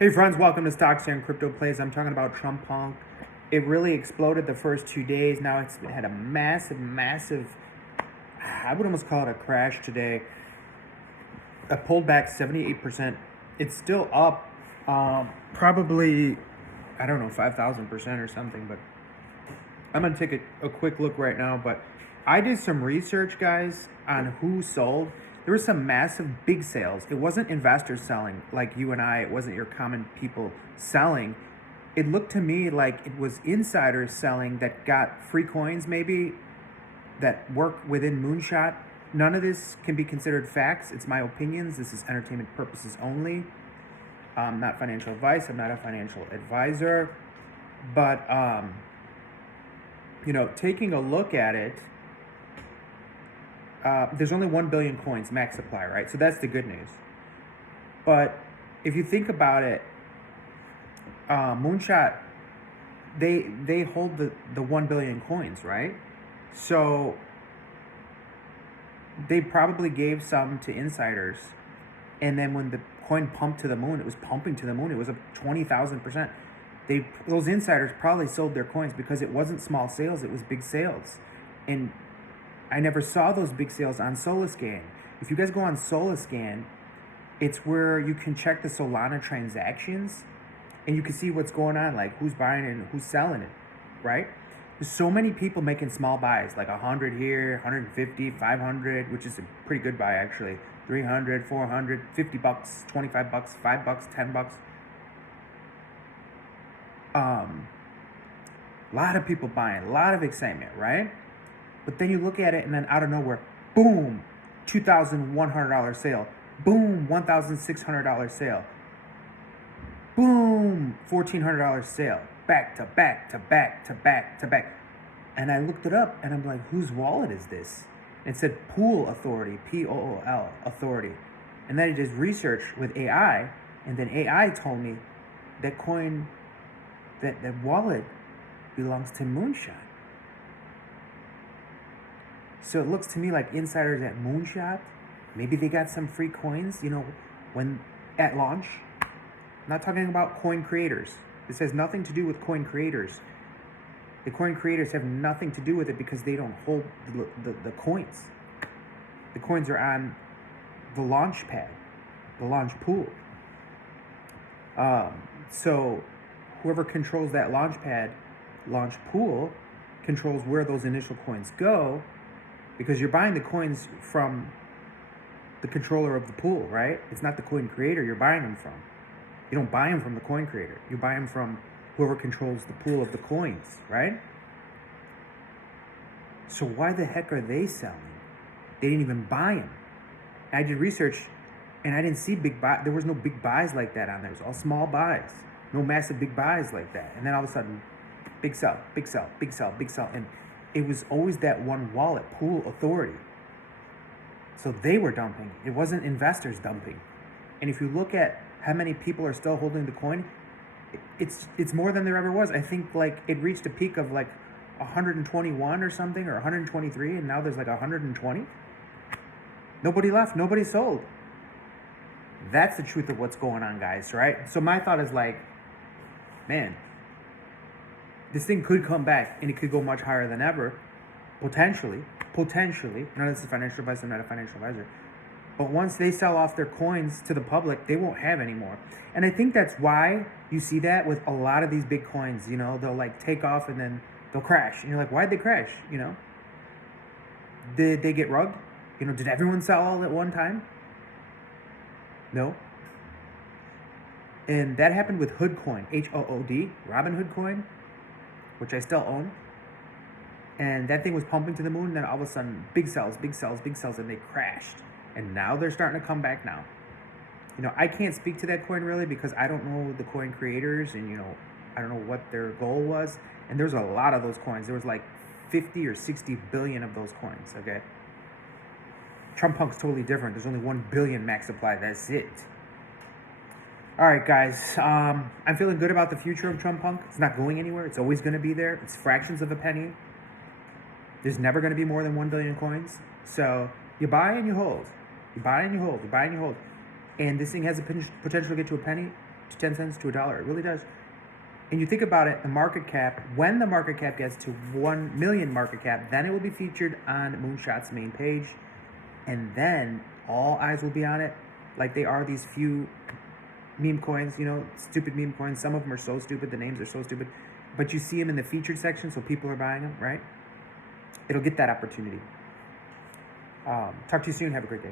Hey friends, welcome to Stocks and Crypto Plays. I'm talking about TRUMPUNK. It really exploded the first 2 days. Now it's had a massive, I would almost call it a crash today. It pulled back 78%. It's still up probably, I don't know, 5,000% or something, but I'm going to take a quick look right now. But I did some research, guys, on who sold. There were some massive big sales. It wasn't investors selling like you and I. It wasn't your common people selling. It looked to me like it was insiders selling that got free coins maybe that work within Moonshot. None of this can be considered facts. It's my opinions. This is entertainment purposes only. Not financial advice. I'm not a financial advisor. But, taking a look at it, there's only 1 billion coins max supply, right? So that's the good news. But if you think about it, Moonshot, they hold the 1 billion coins, right? So they probably gave some to insiders, and then when the coin pumped to the moon, it was pumping to the moon. It was up 20,000%. Those insiders probably sold their coins because it wasn't small sales; it was big sales, and I never saw those big sales on Solascan. If you guys go on Solascan, it's where you can check the Solana transactions and you can see what's going on, like who's buying it and who's selling it, right? There's so many people making small buys, like 100 here, 150, 500, which is a pretty good buy actually. 300, 400, 50 bucks, 25 bucks, 5 bucks, 10 bucks. A lot of people buying, a lot of excitement, right? But then you look at it and then out of nowhere, boom, $2,100 sale. Boom, $1,600 sale. Boom, $1,400 sale. Back to back to back to back to back. And I looked it up and I'm like, whose wallet is this? And it said Pool Authority, P-O-O-L, Authority. And then I did research with AI, and then AI told me that coin, that wallet belongs to Moonshot. So it looks to me like insiders at Moonshot, maybe they got some free coins, when at launch. I'm not talking about coin creators. This has nothing to do with coin creators. The coin creators have nothing to do with it because they don't hold the coins. The coins are on the launch pad, the launch pool. So whoever controls that launch pad, launch pool, controls where those initial coins go, because you're buying the coins from the controller of the pool, right? It's not the coin creator you're buying them from. You don't buy them from the coin creator. You buy them from whoever controls the pool of the coins, right? So why the heck are they selling? They didn't even buy them. I did research, and I didn't see big buy. There was no big buys like that on there. It was all small buys. No massive big buys like that. And then all of a sudden, big sell, big sell, big sell, big sell. And it was always that one wallet, Pool Authority. So they were dumping. It wasn't investors dumping. And if you look at how many people are still holding the coin, it's more than there ever was. I think like it reached a peak of like 121 or something, or 123, and now there's like 120. Nobody left. Nobody sold. That's the truth of what's going on, guys, right? So my thought is like, man, this thing could come back and it could go much higher than ever, potentially. None of this is financial advice. I'm not a financial advisor. But once they sell off their coins to the public, they won't have any more. And I think that's why you see that with a lot of these big coins. They'll like take off and then they'll crash. And you're like, why'd they crash? Did they get rugged? Did everyone sell all at one time? No. And that happened with Hood Coin, H-O-O-D, Robinhood Coin, which I still own. And that thing was pumping to the moon, and then all of a sudden, big sells, and they crashed. And now they're starting to come back now. I can't speak to that coin really because I don't know the coin creators, and I don't know what their goal was. And there's a lot of those coins. There was like 50 or 60 billion of those coins, okay? TRUMPUNK's totally different. There's only 1 billion max supply. That's it. All right, guys. I'm feeling good about the future of TRUMPUNK. It's not going anywhere. It's always going to be there. It's fractions of a penny. There's never going to be more than 1 billion coins. So you buy and you hold. You buy and you hold. You buy and you hold. And this thing has a potential to get to a penny. to 10 cents to $1. It really does. And you think about it, the market cap, when the market cap gets to 1 million market cap, then it will be featured on Moonshot's main page. And then all eyes will be on it. Like they are these few meme coins, you know, stupid meme coins. Some of them are so stupid. The names are so stupid. But you see them in the featured section, so people are buying them, right? It'll get that opportunity. Talk to you soon. Have a great day.